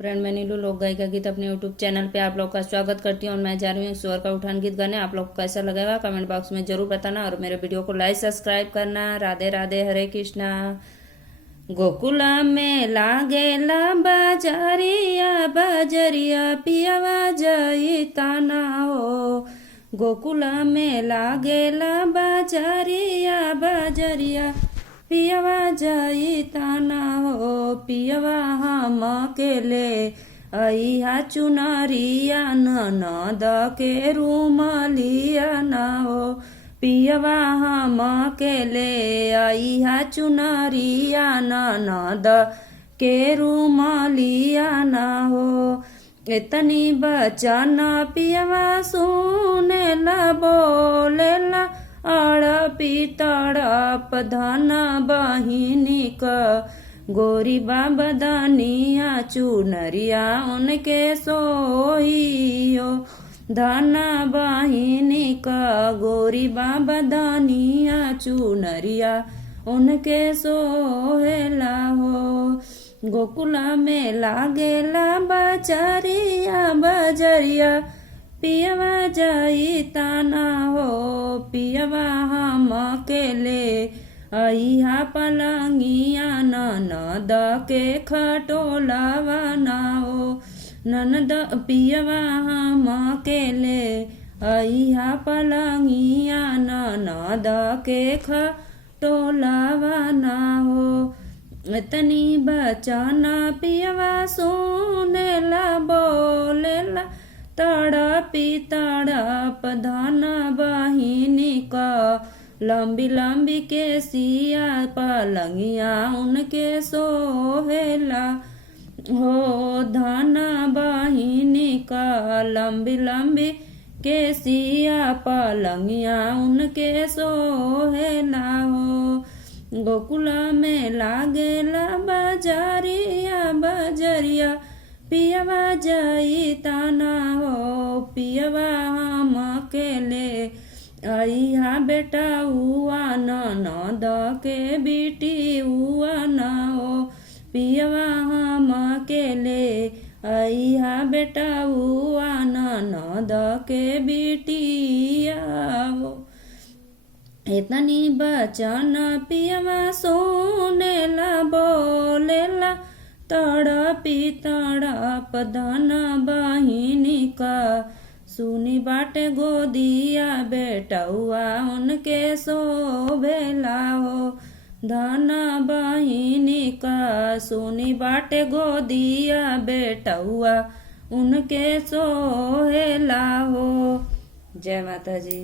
Friend, मैं नीलू लोक गायिका गीत अपने यूट्यूब चैनल पे आप लोग का स्वागत करती हूँ और मैं जा रही हूँ स्वर का उठान गीत गाने। आप लोग को कैसा लगेगा कमेंट बॉक्स में जरूर बताना और मेरे वीडियो को लाइक सब्सक्राइब करना। राधे राधे, हरे कृष्णा। गोकुला में लागेला बाजारिया बाजरिया पियावा जई ताना हो। गोकुला में लागेला बाजारिया बाजरिया पियवा जई ताना हो। पियवा हम अकेले अइहा चुनरिया ननद के रूमलिया ना हो। पियवा हम अकेले अइहा चुनरिया ननद के रूमलिया ना हो। इतनी बचन पियवा सुनेला बोलेला अड़पी तड़प धन बहिनी क गोरी बाबदनिया चुनरिया उनके सोहियो। धन बहिनी क गोरी बाबदनिया चुनरिया उनके सोहेला हो। गोकुला में लागेला बजरिया बजरिया पियवा जई ताना हो। पियवा हम अकेले अइहा पलंगिया ननद के खटोलावा ना हो। ननद पियवा हम अकेले अइहा पलंगिया ननद के खटोलावा ना हो। इतनी बचन पियवा सुनेला बोलेला तड़पी तड़प धन बहिनी का लंबी लंबी के सिया पलंगिया उनके सोहेला हो। धन बहिनी का लंबी लंबी के सिया पलंगिया उनके सोहेला हो। गोकुला में लागेला बजरिया बजरिया पियवा जई ताना हो। पियवा हम अकेले अइहा बेटा हुआ ननद के बेटी हुआ ना हो। पियवा हम अकेले अइहा बेटा हुआ ननद के बेटिया हो। इतनी बचन पियवा सुनेला बोलेला तड़पी तड़प धन बहिनी का सुनी बाटे गोदिया बेटौआ उनके सोभेला हो। धन बहिनी का सुनी बाटे गोदिया बेटौआ उनके सोहेला हो। जय माता जी।